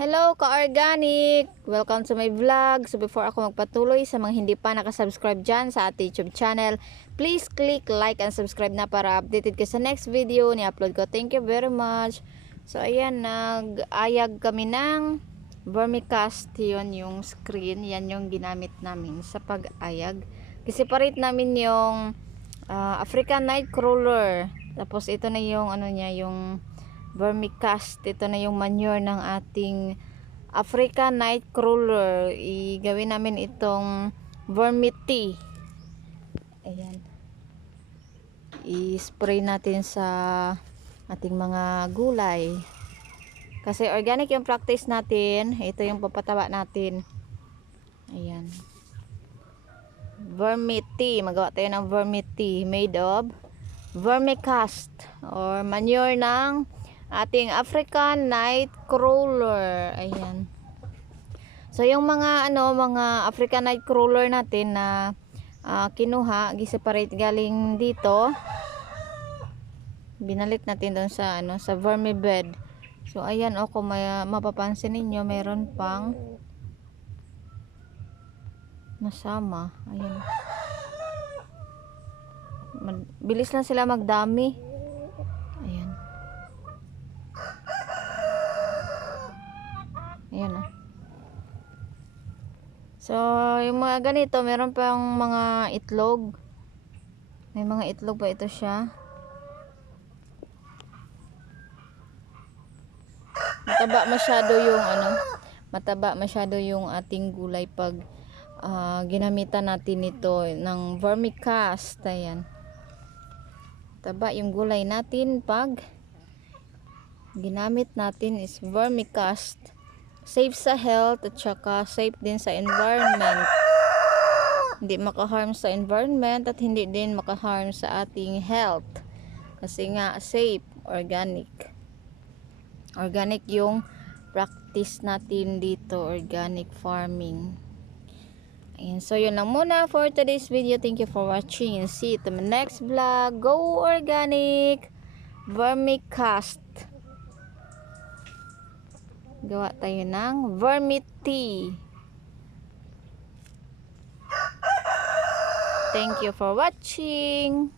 Hello ka-organic! Welcome to my vlog. So before ako magpatuloy, sa mga hindi pa nakasubscribe dyan sa ating YouTube channel, please click like and subscribe na para updated ka sa next video ni-upload ko. Thank you very much. So ayan, nag-ayag kami ng vermicast. Yun yung screen. Yan yung ginamit namin sa pag-ayag. Separate namin yung African Nightcrawler. Tapos ito na yung ano niya, yung vermicast. Ito na yung manure ng ating African Nightcrawler. Igawin namin itong vermity. Ayan. I-spray natin sa ating mga gulay. Kasi organic yung practice natin. Ito yung papataba natin. Ayan. Vermity. Magawa tayo ng vermity made of vermicast or manure ng ating African Nightcrawler. Ayan. So yung mga mga African Nightcrawler natin na kinuha, gi-separate galing dito. Binalit natin doon sa sa vermibed. So ayan, kung mapapansin niyo, meron pang nasama. Ayan. Bilis lang sila magdami. Ayan. Ayan o. So, yung mga ganito, meron pang mga itlog. May mga itlog pa ito siya. Mataba masyado yung mataba masyado yung ating gulay pag ginamitan natin ito ng vermicast. Ayan. Taba yung gulay natin pag ginamit natin is vermicast. Safe sa health at saka safe din sa environment. Hindi makaharm sa environment at hindi din makaharm sa ating health. Kasi nga safe, organic. Organic yung practice natin dito, organic farming. Ayan, so yun lang muna for today's video. Thank you for watching and see you to my next vlog. Go organic! Vermicast. Gawa tayo ng vermity. Thank you for watching.